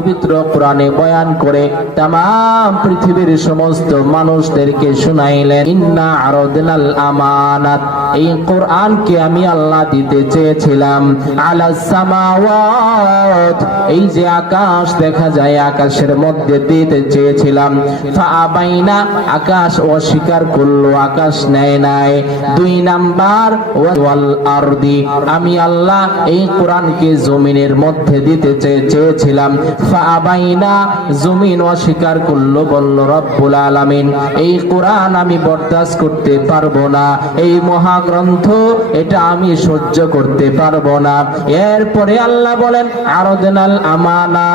পবিত্র কোরআনে বয়ান করে তাম পৃথিবীর সমস্ত মানুষদেরকে শুনাইলেন। ইন্না আরাদনাল আমানাত, এই কোরআনকে আমি আল্লাহ দিতে চেয়েছিলাম আলাস সামাওয়াত, এই যে আকাশ দেখা যায় আকাশের মধ্যে দিতে চেয়েছিলাম। ফাআবাইনা, আকাশ অস্বীকার করলো, আকাশ নেয় নাই। 2 নাম্বার ওয়াল আরদি, আমি আল্লাহ এই কোরআনকে জমিনের মধ্যে দিতে চেয়েছিলাম। ফাআবাইনা, জমিন অস্বীকার করলো, বলল রব্বুল আলামিন এই কোরআন আমি বরদাস্ত করতে পারবো না, এই মহাগ্রন্থ এটা আমি সহ্য করতে পারবো না। এরপরে আল্লাহ বলেন আরাদনাল আমানা,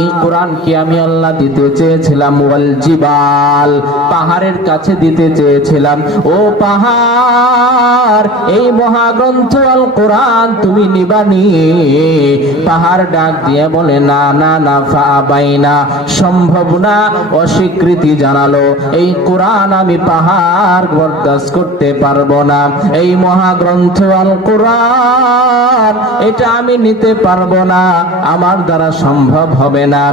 এই কোরআনকে আমি আল্লাহ দিতে চেয়েছিলাম ওয়াল জিবাল, পাহাড়ের কাছে দিতে চেয়েছিলাম। ও পাহাড়, এই মহাগ্রন্থ আল কোরআন তুমি নিবানি? পাহাড় ডাক দিয়ে বলে না না না, ফাআবাইনা, সম্ভব না, অস্বীকৃতি জানালো। এই কোরআন আমি পাহাড় বরদাস্ত করতে পারবো না, এই মহাগ্রন্থ আল কোরআন এটা আমি নিতে পারবো না, আমার দ্বারা সম্ভব হবে না।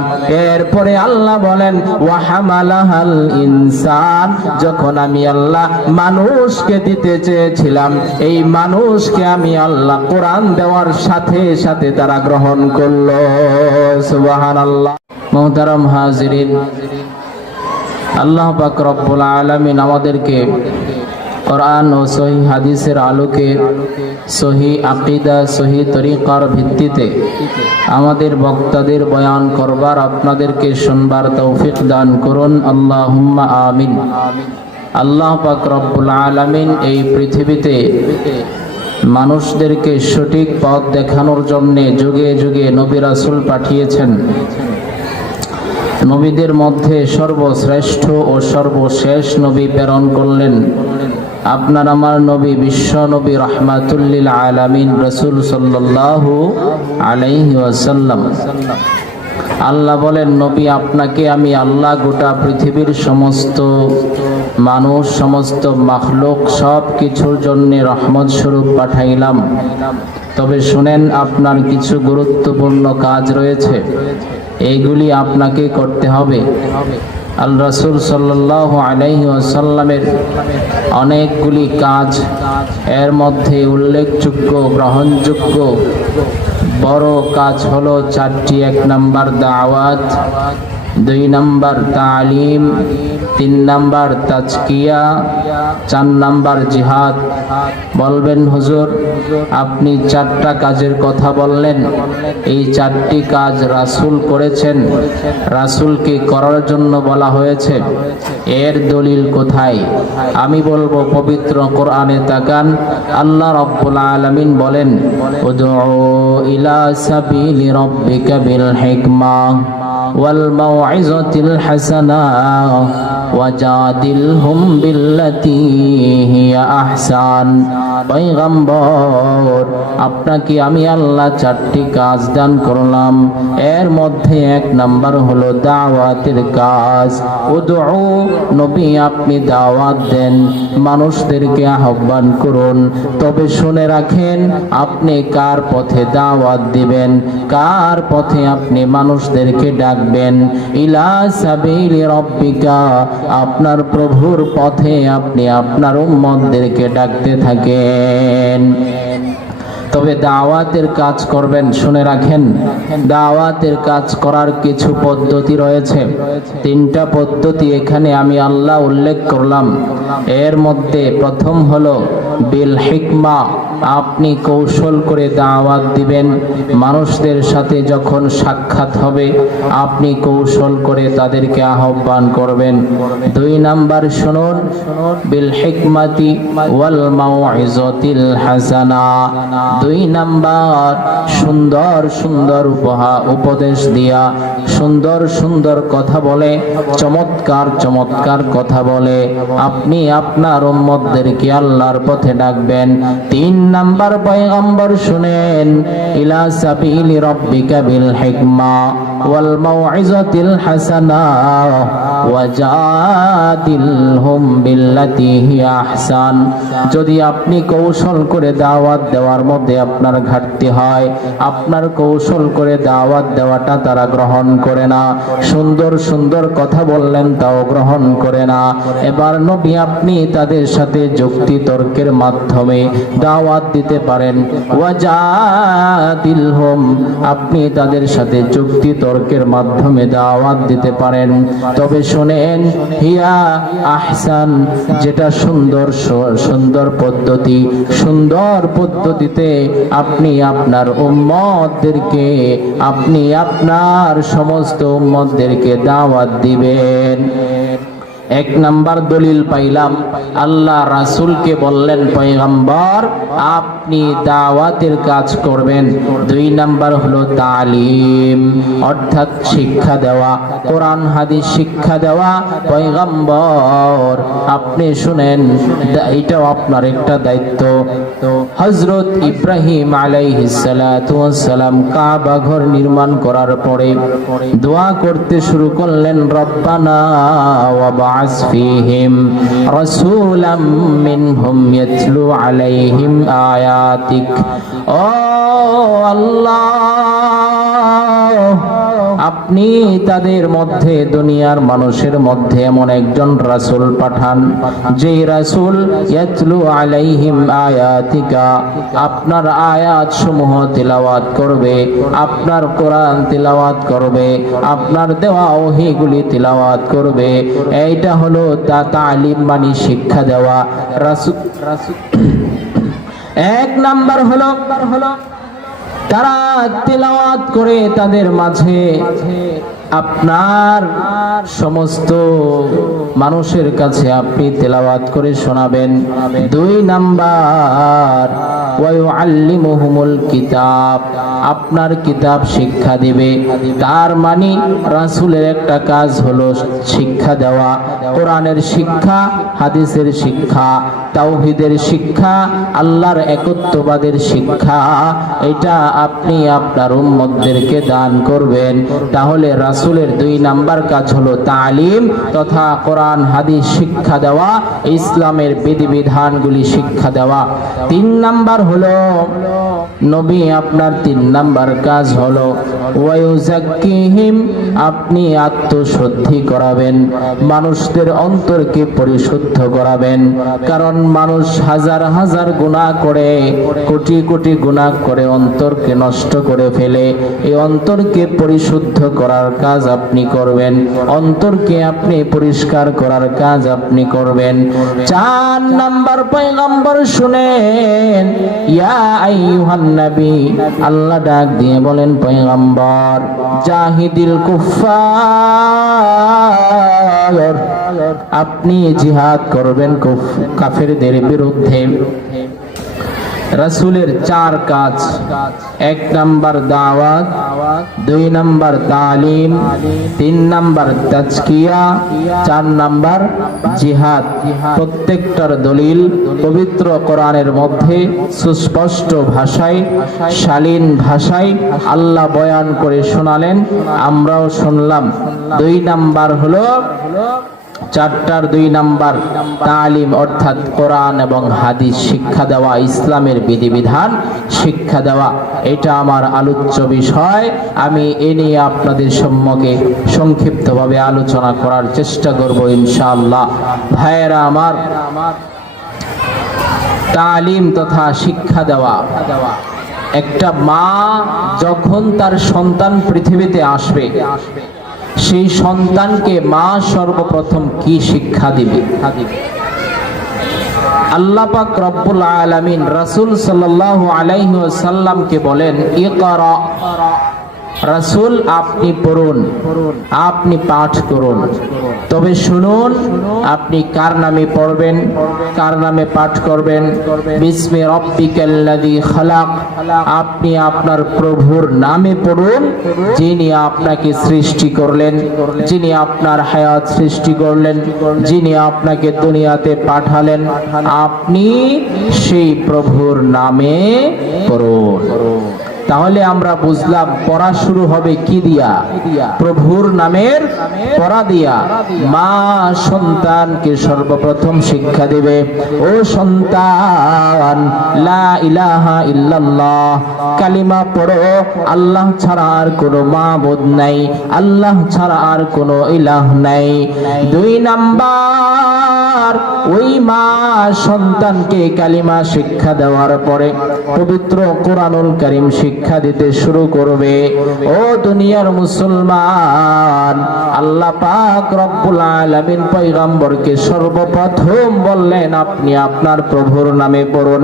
এরপরে আল্লাহ বলেন ওয়া হামালাহাল ইনসান, যখন আমি আল্লাহ মানুষকে দিতে চেয়েছিলাম, এই মানুষকে আমি আল্লাহ কোরআন দেওয়ার সাথে সাথে তারা গ্রহণ করলো। সুবহানাল্লাহ। মুহতারাম হাজিরিন, আল্লাহ পাক রব্বুল আলামিন আমাদেরকে কোরআন ও সহিহ হাদিসের আলোকে সহিহ আকীদা, সহিহ তরিকার ভিত্তিতে আমাদের বক্তাদের বয়ান করবার, আপনাদেরকে শুনবার তৌফিক দান করুন। আল্লাহুম্মা আমিন। আল্লাহ পাক রব্বুল আলামিন এই পৃথিবীতে মানুষদেরকে সঠিক পথ দেখানোর জন্য যুগে যুগে নবী রাসূল পাঠিয়েছেন। নবীদের মধ্যে সর্বশ্রেষ্ঠ ও সর্বশেষ নবী প্রেরণ করলেন আপনার আমার নবী, বিশ্ব নবী রাহমাতুল লিল আলামিন রাসূল সাল্লাল্লাহু আলাইহি ওয়াসাল্লাম। আল্লাহ বলেন নবী, আপনাকে আমি আল্লাহ গোটা পৃথিবীর সমস্ত মানুষ, সমস্ত মাখলুক, সব কিছুর জন্য রহমত স্বরূপ পাঠাইলাম। তবে শুনেন, আপনার কিছু গুরুত্বপূর্ণ কাজ রয়েছে, এইগুলি আপনাকে করতে হবে। আল রাসূল সাল্লাল্লাহু আলাইহি ওয়াসাল্লামের অনেকগুলি কাজ, এর মধ্যে উল্লেখযোগ্য, গ্রহণযোগ্য বড় কাজ হলো 4টি। 1 নাম্বার দাওয়াত, 2 নাম্বার তালিম, 3 নাম্বার তাজকিয়া, 4 নাম্বার জিহাদ। বলবেন হুজুর, আপনি 4টা কাজের কথা বললেন, এই 4টি কাজ রাসূল করেছেন, রাসূলকে করার জন্য বলা হয়েছে, এর দলিল কোথায়? আমি বলবো পবিত্র কোরআনে তাকান, আল্লাহ রাব্বুল আলামিন বলেন উদউ ইলা সাবিলি রাব্বিকা বিল হিকমা ওয়াল মাউইযাতিল হাসানা ওয়াজাদিলহুম বিল্লাতী হিয়া আহসান। পয়গম্বর, আপনাকে আমি আল্লাহ 4টি কাজ দান করলাম, এর মধ্যে 1 নাম্বার হলো দাওয়াতের কাজ। উদউ, নবী আপনি দাওয়াত দেন, মানুষদেরকে আহ্বান করুন। তবে শুনে রাখেন, আপনি কার পথে দাওয়াত দিবেন, কার পথে আপনি মানুষদেরকে ডাকবেন? ইলা সাবিলি রাব্বিকা, আপনার প্রভুর পথে আপনি আপনার উম্মতদেরকে ডাকতে থাকেন। তবে দাওয়াতের কাজ করবেন, শুনে রাখেন, দাওয়াতের কাজ করার কিছু পদ্ধতি রয়েছে। 3টা পদ্ধতি এখানে আমি আল্লাহ উল্লেখ করলাম। এর মধ্যে প্রথম হলো বিল হিকমা, আপনি কৌশল করে দাওয়াত দিবেন। মানুষদের সাথে যখন সাক্ষাৎ হবে, আপনি কৌশল করে তাদেরকে আহ্বান করবেন। 2 নাম্বার শুনুন, বিল হিকমাতি ওয়াল মাউইযাতিল হাসানা। 2 নাম্বার, সুন্দর সুন্দর উপদেশ দিয়া, সুন্দর সুন্দর কথা বলে, চমৎকার চমৎকার কথা বলে আপনি আপনার উম্মতদেরকে আল্লাহর পথে ডাকবেন। 3 নাম্বার পয়গম্বর শুনেন, ইলা সাবিলি রাব্বিকা বিল হিকমা, ওয়াল মাউইজাতিল হাসানা ওয়াজাদিলহুম বিল্লাতি হিয়া আহসান। যদি আপনি কৌশল করে দাওয়াত দেওয়ার মধ্যে আপনার ঘাটতি হয়, আপনার কৌশল করে দাওয়াত দেওয়াটা তারা গ্রহণ করে না, সুন্দর সুন্দর কথা বললেন তাও গ্রহণ করে না, এবার নবী আপনি তাদের সাথে যুক্তি তর্কের মাধ্যমে দাওয়াত দিতে পারেন। ওয়াজাদিলহুম, আপনি তাদের সাথে যুক্তি তর্কের মাধ্যমে দাওয়াত দিতে পারেন। তবে শুনেন, হিয়া আহসান, যেটা সুন্দর সুন্দর পদ্ধতি, সুন্দর পদ্ধতিতে আপনি আপনার উম্মতদেরকে, আপনি আপনার সমস্ত উম্মতদেরকে দাওয়াত দিবেন। এক নাম্বার দলিল পাইলাম, আল্লাহ রাসূলকে বললেন পয়গম্বর আপনি দাওয়াতের কাজ করবেন। দুই নাম্বার হলো তালিম, অর্থাৎ শিক্ষা দেওয়া, কোরআন হাদিস শিক্ষা দেওয়া। পয়গম্বর আপনি শুনেন, এটাও আপনার একটা দায়িত্ব। তো হযরত ইব্রাহিম আলাইহিস সালাতু ওয়াস সালাম কাবা ঘর নির্মাণ করার পরে দোয়া করতে শুরু করলেন, রব্বানা ওয়া فيهم رسولا منهم يتلو عليهم آياتك। ও আল্লাহ, আপনি তাদের মধ্যে, দুনিয়ার মানুষের মধ্যে এমন একজন রাসূল পাঠান, যে রাসূল ইয়াতলু আলাইহিম আয়াতিকা, আপনার আয়াত সমূহ তিলাওয়াত করবে, আপনার কোরআন তিলাওয়াত করবে, আপনার দেওয়া ওহীগুলি তিলাওয়াত করবে। এইটা হলো তালিম, মানে শিক্ষা দেওয়া। রাসূল এক নাম্বার হলো তারা তিলাওয়াত করে তাদের মাঝে আপনার সমস্ত মানুষের কাছে আপনি তেলাওয়াত করে শোনাবেন। দুই নাম্বার ওয়ায়ুআল্লিমুহুমুল কিতাব, আপনার কিতাব শিক্ষা দিবে। তার মানে রাসূলের একটা কাজ হলো শিক্ষা দেওয়া, কোরআনের শিক্ষা, হাদিসের শিক্ষা, তাওহীদের শিক্ষা, আল্লাহর একত্ববাদের শিক্ষা। এটা আপনি আপনার উম্মতদেরকে দান করবেন। তাহলে রাসূলের দুই নাম্বার কাজ হলো তালিম তথা কোরআন হাদিস শিক্ষা দেওয়া, ইসলামের বিধিবিধানগুলি শিক্ষা দেওয়া। তিন নাম্বার হলো নবী আপনার তিন নাম্বার কাজ হলো ওয়ায়ুযাক্কিহিম, আপনি আত্মশুদ্ধি করাবেন, মানুষদের অন্তরকে পরিশুদ্ধ করাবেন। কারণ মানুষ হাজার হাজার গুনাহ করে, কোটি কোটি গুনাহ করে অন্তরকে নষ্ট করে ফেলে। এই অন্তরকে পরিশুদ্ধ করার কাজ আপনি করবেন, অন্তরকে আপনি পরিষ্কার করার কাজ আপনি করবেন। চার নাম্বার পয়গম্বর শুনেন, ইয়া আইয়ুহান নবী, আল্লাহ ডাক দিয়ে বলেন পয়গম্বর জাহিদিল কুফফার, আপনি জিহাদ করবেন কাফেরদের বিরুদ্ধে। রাসূলের চার কাজ, এক নাম্বার দাওয়াত, দুই নাম্বার তালিম, তিন নাম্বার তাজকিয়া, চার নাম্বার জিহাদ। প্রত্যেকটার দলিল পবিত্র কোরআনের মধ্যে সুস্পষ্ট ভাষায়, শালীন ভাষায় আল্লাহ বয়ান করে শোনালেন, আমরাও শুনলাম। দুই নাম্বার হলো চারটার দুই নাম্বার তালিম, অর্থাৎ কোরআন এবং হাদিস শিক্ষা দেওয়া, ইসলামের বিধিবিধান শিক্ষা দেওয়া। এটা আমার আলোচ্য বিষয়। আমি এ নিয়ে আপনাদের সম্মুখে সংক্ষিপ্তভাবে আলোচনা করার চেষ্টা করব ইনশাআল্লাহ। ভাইয়েরা আমার, তালিম তথা শিক্ষা দেওয়া, একটা মা যখন তার সন্তান পৃথিবীতে আসবে, সেই সন্তানকে মা সর্বপ্রথম কি শিক্ষা দিবে? আল্লাহ পাক রব্বুল আলামিন রাসূল সাল্লাল্লাহু আলাইহি ওয়াসাল্লামকে বলেন, ইকরা, রাসূল আপনি পড়ুন, আপনি পাঠ করুন। তবে শুনুন, আপনি কার নামে পড়বেন, কার নামে পাঠ করবেন? বিসমি রাব্বিকাল্লাযী খালাক, আপনি আপনার প্রভুর নামে পড়ুন, যিনি আপনাকে সৃষ্টি করলেন, যিনি আপনার হায়াত সৃষ্টি করলেন, যিনি আপনাকে দুনিয়াতে পাঠালেন। আপনি সেই প্রভুর নামে পড়ুন। তাহলে আমরা বুঝলাম পড়া শুরু হবে কি দিয়া? প্রভুর নামের পড়া দিয়া। মা সন্তানকে সর্বপ্রথম শিক্ষা দেবে, ও সন্তান লা ইলাহা ইল্লাল্লাহ কালিমা পড়ো, আল্লাহ ছাড়া আর কোনো মাবুদ নাই, আল্লাহ ছাড়া আর কোনো ইলাহ নাই। 2 নাম্বার, ওই মা সন্তানকে কালিমা শিক্ষা দেওয়ার পরে পবিত্র কোরআনুল কারীম শিক্ষা দিতে শুরু করবে। ও দুনিয়ার মুসলমান, আল্লাহ পাক রব্বুল আলামিন পয়গম্বরকে সর্বপ্রথম বললেন আপনি আপনার প্রভুর নামে পড়ুন।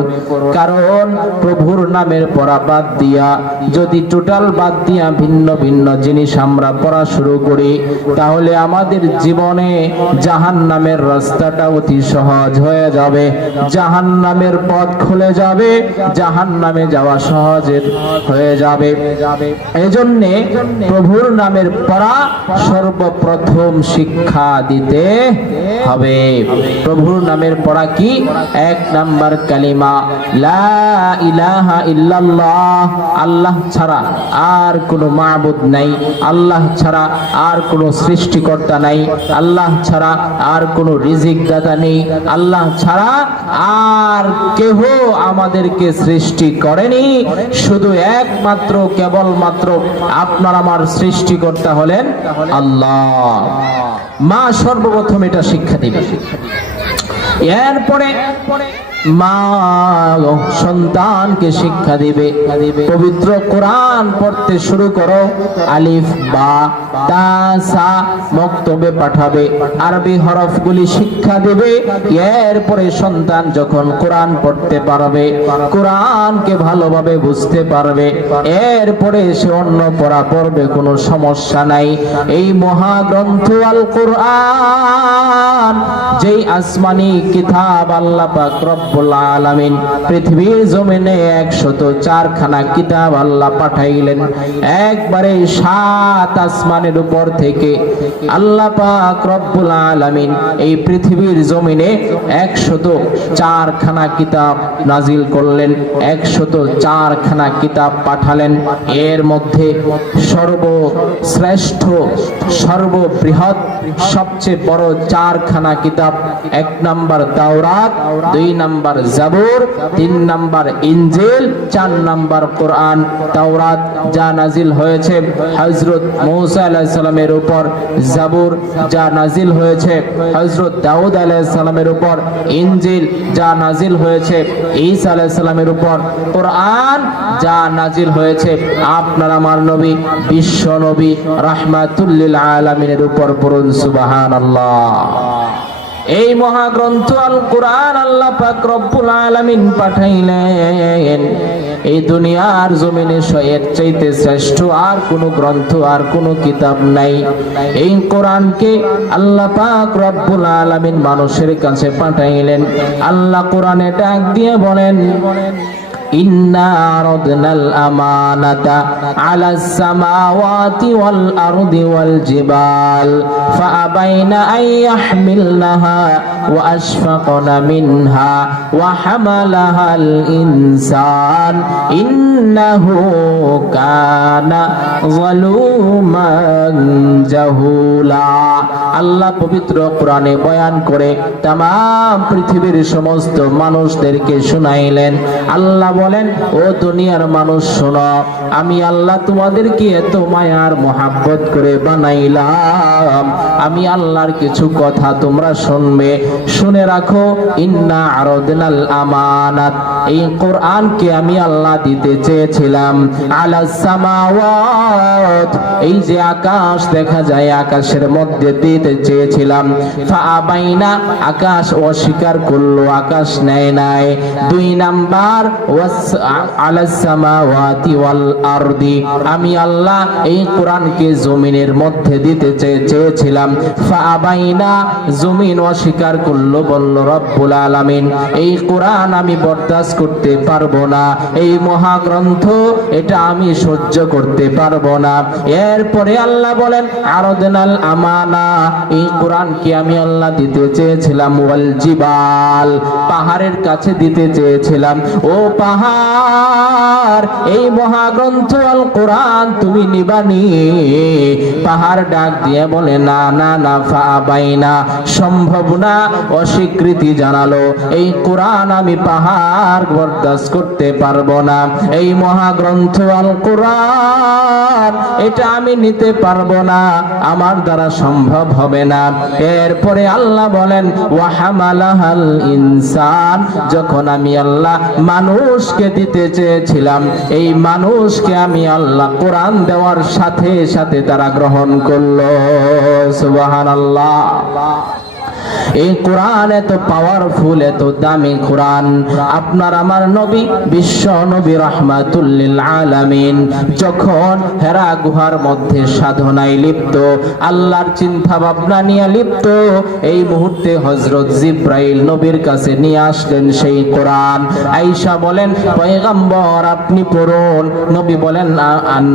কারণ প্রভুর নামের পড়া বাদ দিয়া যদি টোটাল বাদ দিয়া ভিন্ন ভিন্ন জিনিস আমরা পড়া শুরু করি, তাহলে আমাদের জীবনে জাহান্নামের রাস্তাটা অতি সহজ হয়ে যাবে, জাহান্নামের পথ খুলে যাবে, জাহান্নামে যাওয়া সহজ হয়ে যাবে। এজন্যে প্রভুর নামের পড়া সর্বপ্রথম শিক্ষা দিতে হবে। প্রভুর নামের পড়া কি? 1 নাম্বার কালিমা লা ইলাহা ইল্লাল্লাহ, আল্লাহ ছাড়া আর কোনো মাবুদ নাই, আল্লাহ ছাড়া আর কোনো সৃষ্টিকর্তা নাই, আল্লাহ ছাড়া আর কোনো রিজিক দাতা নেই, আল্লাহ ছাড়া আর কেহ আমাদেরকে সৃষ্টি করেনি, শুধু একমাত্র কেবলমাত্র আপনার আমার সৃষ্টিকর্তা হলেন আল্লাহ। মা সর্বপ্রথম এটা শিক্ষা দিবে। এরপরে মা সন্তানকে শিক্ষা দিবে, পবিত্র কোরআন পড়তে শুরু করো, আলিফ বা তা সা মক্তবে পাঠাবে, আরবি হরফগুলি শিক্ষা দেবে। এরপরে সন্তান যখন কোরআন পড়তে পারবে, কোরআনকে ভালোভাবে বুঝতে পারবে, এরপরে সে অন্য পড়া পড়বে, কোনো সমস্যা নাই। এই মহাগ্রন্থ আল কোরআন, যেই আসমানি কিতাব আল্লাহ পাক রব্বুল আলামিন পৃথিবীর জমিনে 104 খানা কিতাব আল্লাহ পাঠাইলেন। একবারে 7 আসমানের উপর থেকে আল্লাহ পাক রব্বুল আলামিন এই পৃথিবীর জমিনে 104 খানা কিতাব নাজিল করলেন, 104 খানা কিতাব পাঠালেন। এর মধ্যে সর্বশ্রেষ্ঠ, সর্ববৃহৎ, সবচেয়ে বড় 4 খানা কিতাব, 1 নাম্বার তাওরাত, 2 নাম্বার জাবুর, 3 নাম্বার ইনজিল, 4 নাম্বার কোরআন। তাওরাত যা নাজিল হয়েছে হযরত মূসা আলাইহিস সালামের উপর, জাবুর যা নাজিল হয়েছে হযরত দাউদ আলাইহিস সালামের উপর, ইনজিল যা নাজিল হয়েছে ঈসা আলাইহিস সালামের উপর, কোরআন যা নাজিল হয়েছে আপনার আমার নবী বিশ্ব নবী রাহমাতুল লিল আলামিনের উপর। পড়ুন সুবহানাল্লাহ। এই মহাগ্রন্থ আল কোরআন আল্লাহ পাক রব্বুল আলামিন পাঠাইলেন এই দুনিয়ার জমিনে, এর চাইতে শ্রেষ্ঠ আর কোনো গ্রন্থ আর কোনো কিতাব নাই। এই কোরআনকে আল্লাহ পাক রব্বুল আলামিন মানুষের কাছে পাঠাইলেন। আল্লাহ কোরআনে ডাক দিয়ে বলেন, ইন্না আরাদনাল আমানাতা আলাস সামাওয়াতি ওয়াল আরদি ওয়াল জিবাল ফাআবাইনা আন ইয়াহমিলনাহা ওয়া আশফাকনা মিনহা ওয়া হামালাহাল ইনসান ইন্নাহু কানা যালুমান জাহুলা। আল্লাহ পবিত্র কোরআনে বয়ান করে तमाम পৃথিবীর সমস্ত মানুষদেরকে শুনাইলেন। আল্লাহ বলেন, ও দুনিয়ার মানুষ শোনো, আমি আল্লাহ তোমাদেরকে এত মায়ার মোহাব্বত করে বানাইলাম, আমি আল্লাহর কিছু কথা তোমরা শুনবে, শুনে রাখো। ইন্না আরাদনাল আমানাত, এই কোরআনকে আমি আল্লাহ দিতে চেয়েছিলাম আলাস সামাওয়াত, এই যে আকাশ দেখা যায় আকাশের মধ্যে দিতে চেয়েছিলাম। ফাআবাইনা, আকাশ অস্বীকার করলো, আকাশ নেয় নাই। 2 নাম্বার আলাস সামাওয়াতি ওয়াল আরদি, আমি আল্লাহ এই কোরআনকে জমিনের মধ্যে দিতে চেয়েছিলাম। ফাআবাইনা, জমিন অস্বীকার করলো, বলল রব্বুল আলামিন এই কোরআন আমি বরদাস্ত করতে পারবো না, এই মহাগ্রন্থ এটা আমি সহ্য করতে পারবো না। এরপরে আল্লাহ বলেন আরদনাল আমানা, এই কোরআনকে আমি আল্লাহ দিতে চেয়েছিলাম ওয়াল জিবাল, পাহাড়ের কাছে দিতে চেয়েছিলাম। ও পাহাড়, এই মহাগ্রন্থ আল কোরআন তুমি নিবানি। পাহাড় ডাক দিয়ে বলে না না না, ফাআবাইনা, সম্ভব না, অস্বীকৃতি জানালো। এই কোরআন আমি পাহাড় বরদাস্ত করতে পারবো না, এই মহাগ্রন্থ আল কোরআন এটা আমি নিতে পারবো না, আমার দ্বারা সম্ভব হবে না। এরপরে আল্লাহ বলেন ওয়াহামালাহাল ইনসান, যখন আমি আল্লাহ মানুষকে দিতে চেয়েছিলাম, এই মানুষকে আমি আল্লাহ কোরআন দেওয়ার সাথে সাথে তারা গ্রহণ করলো। সুবহানাল্লাহ। এই কোরআন এত পাওয়ারফুল, এত দামি কোরআন। আপনার আমার নবী, বিশ্ব নবী রাহমাতুল লিল আলামিন, যখন হেরা গুহার মধ্যে সাধনায় লিপ্ত, আল্লাহর চিন্তা ভাবনা নিয়ে লিপ্ত, এই মুহূর্তে হযরত জিবরাইল নবীর কাছে নিয়ে আসলেন সেই কোরআন। আয়েশা বলেন পয়গম্বর আপনি পড়ুন। নবী বলেন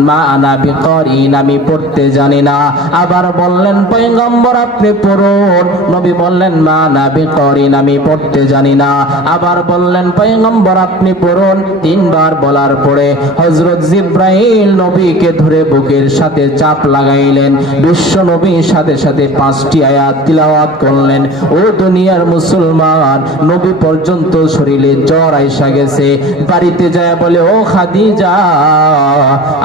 মা আনা বিকারিন, আমি পড়তে জানি না। আবার বললেন পয়গম্বর আপনি পড়ুন। নবী বললেন মা না বিকারিন, আমি পড়তে জানি না। আবার বললেন পয়গম্বর আপনি পড়ুন। তিনবার বলার পরে হযরত জিবরাইল নবীকে ধরে বুকের সাথে চাপ লাগাইলেন। বিশ্ব নবীর সাথে সাথে 5টি আয়াত তিলাওয়াত করলেন। ও দুনিয়ার মুসলমান, নবী পর্যন্ত শরীরে জ্বর আইসা গেছে। বাড়িতে যায় বলে ও খাদিজা,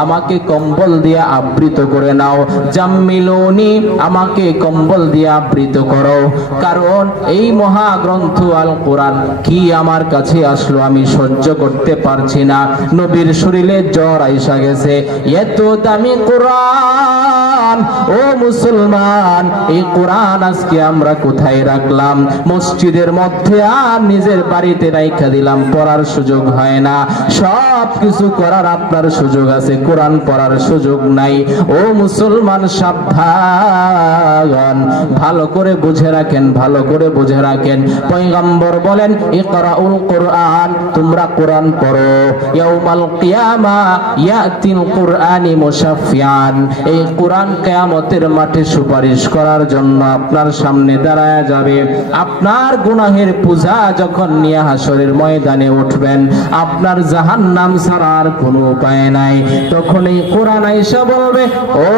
আমাকে কম্বল দিয়ে আবৃত করে নাও, জাম্মিলুনি, আমাকে কম্বল দিয়ে আবৃত করো। কারণ এই মহাগ্রন্থ আল কোরআন কি আমার কাছে আসলো, আমি সহ্য করতে পারছি না। নবীর শরীরে জ্বর আইসা গেছে। এত দামি কোরআন, ও মুসলমান, এই কোরআন আজকে আমরা কোথায় রাখলাম? মসজিদের মধ্যে আর নিজের বাড়িতে রাইখা দিলাম, পড়ার সুযোগ হয় না। সব কিছু করার আপনার সুযোগ আছে, কোরআন পড়ার সুযোগ নাই। ও মুসলমান সাবধান, ভালো করে বুঝে রাখেন, ভালো করে বুঝে রাখেন। পয়গম্বর বলেন ইকরাউল কোরআন, তোমরা কোরআন পড়ো। ইয়াউমাল কিয়ামা ইয়াতিল কোরআনি মুশাফফিয়ান, এই কোরআন কিয়ামতের মাঠে সুপারিশ করার জন্য আপনার সামনে দাঁড়ায় যাবে। আপনার গুনাহের পূজা যখন নিয়ে হাসরের ময়দানে উঠবেন, আপনার জাহান্নাম ছাড়া আর কোনো উপায় নাই। তখন এই কোরআন আয়েশা বলবে ও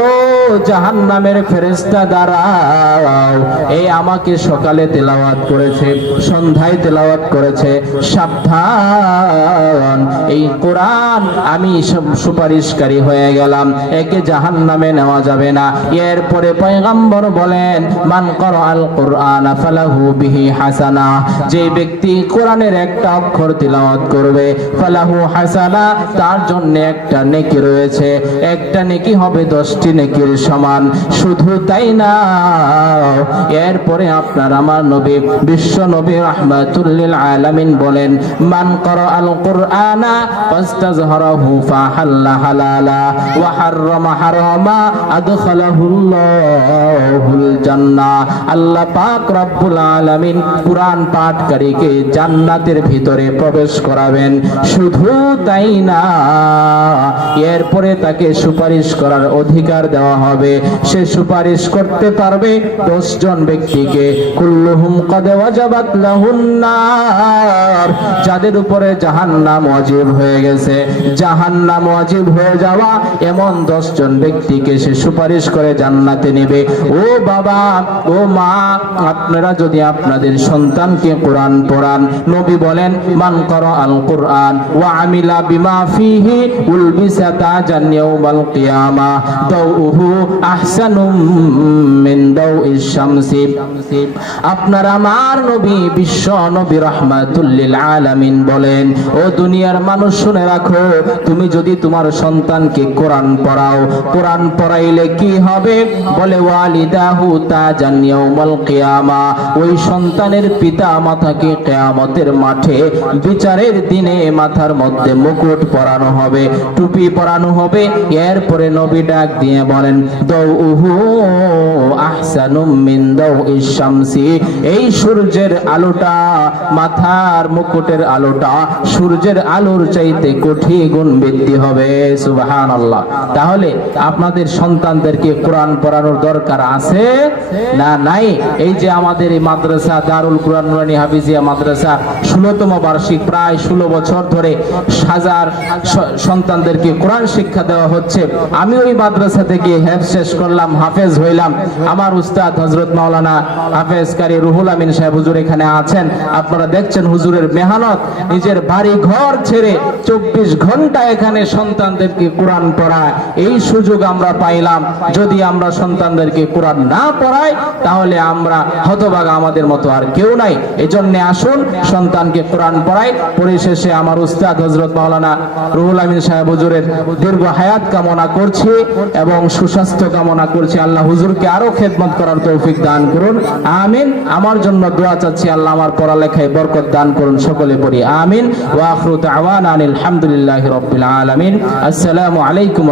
জাহান্নামের ফেরেশতা দাঁড়াও, এই আমাকে সকালে তেলাওয়াত করেছে, সন্ধ্যায় তেলাওয়াত করেছে, সাবধান, এই কোরআন আমি সুপারিশকারী হয়ে গেলাম, একে জাহান্নামে নেওয়া যাবে না। এরপরে পয়গম্বর বলেন মান ক্বারাআল কুরআন ফালাহু বিহি হাসানা, যে ব্যক্তি কোরআনের একটা অক্ষর তেলাওয়াত করবে, ফালাহু হাসানা, তার জন্য একটা নেকি রয়েছে, একটা নেকি হবে 10টি নেকির সমান। শুধু তাই না, এরপরে আপনার আমার নবী বিশ্ব নবী রাহমাতুল লিল আলামিন বলেন মান ক্বারাআল কুরআনা ফাস্তাযহারাহু ফাহাল্লা হালালা ওয়া হাররামা হারামা আদখালাহুল্লাহুল জান্নাহ। আল্লাহ পাক রব্বুল আলামিন কুরআন পাঠকারীকে জান্নাতের ভিতরে প্রবেশ করাবেন। শুধু তাই না, এরপরে তাকে সুপারিশ করার অধিকার দেওয়া হবে। সে সুপারিশ করতে পারবে 10 জন ব্যক্তিকে, কুল্লুহুম ক্বাদ ওয়াজাবাত লাহুন নার, যাদের উপরে জাহান্নাম ওয়াজিব হয়ে গেছে। জাহান্নাম ওয়াজিব হয়ে যাওয়া এমন 10 জন ব্যক্তিকে সে সুপারিশ করে জান্নাতে নেবে। ও বাবা, ও মা, আপনারা যদি আপনাদের সন্তানকে কোরআন পড়ান, নবী বলেন মান ক্বারাআল কুরআন ওয়া আমিলা বিমা ফিহি উলবিসা তাজান ইয়াউমাল কিয়ামা দাউহু আহসানুম মিন দাউইশ শামসি। আপনার আমার নবী বিশ্ব নবী রাহমাতুল লিল আলামিন বলেন ও দুনিয়ার মানুষ শুনে রাখো, তুমি যদি তোমার সন্তানকে কোরআন পড়াও, কোরআন পড়াইলে কি কি হবে? বলে ওয়ালিদাহু তাজান ইয়াউমাল কিয়ামা, ওই সন্তানের পিতা মাতাকে কিয়ামতের মাঠে বিচারের দিনে মাথার মধ্যে মুকুট পরানো হবে, টুপি পরানো হবে। এরপরে নবী ডাক দিয়ে বলেন দাউহু আহসানুম মিন দাউইশ শামসি, এই সূর্যের আলোটা, মাথার মুকুটের আলোটা সূর্যের আলোর চাইতে কোটি গুণ বৃদ্ধি হবে। সুবহানাল্লাহ। তাহলে আপনাদের সন্তানদেরকে কোরআন পড়ানোর দরকার আছে না নাই? এই যে আমাদের এই মাদ্রাসা দারুল কুরআন নুরানী হাফিজিয়া মাদ্রাসা 16তম বার্ষিক, প্রায় 16 বছর ধরে হাজার সন্তানদেরকে কোরআন শিক্ষা দেওয়া হচ্ছে। আমি ওই মাদ্রাসা থেকে হেফজ শেষ করলাম, হাফেজ হইলাম। আমার উস্তাদ হযরত মাওলানা হাফেজ কারি রুহুল আমিন সাহেব হুজুর এখানে আছেন। আপনারা দেখছেন হুজুরের মেহনত, নিজের বাড়ি ঘর ছেড়ে 24 ঘন্টা এখানে সন্তানদেরকে কোরআন পড়ায়। এই সুযোগ আমরা পাইলাম। যদি আমরা সন্তানদেরকে কোরআন না পড়াই তাহলে আমরা হতভাগা, আমাদের মতো আর কেউ নাই। এজন্য আসুন সন্তানকে কোরআন পড়াই। পরিশেষে আমার উস্তাদ হযরত মাওলানা রুহুল আমিন সাহেব হুজুরের দীর্ঘ হায়াত কামনা করছি এবং সুস্বাস্থ্য কামনা করছি। আল্লাহ হুজুরকে আরো খেদমত করার তৌফিক দান করুন, আমিন। আমার জন্য দোয়া চাচ্ছি, আল্লাহ আমার পড়ালেখায় বরকত দান করুন। সকলে পড়ি আমিন। ওয়া আখিরু দাওয়ানা আলহামদুলিল্লাহি রাব্বিল আলামিন। আসসালামু আলাইকুম।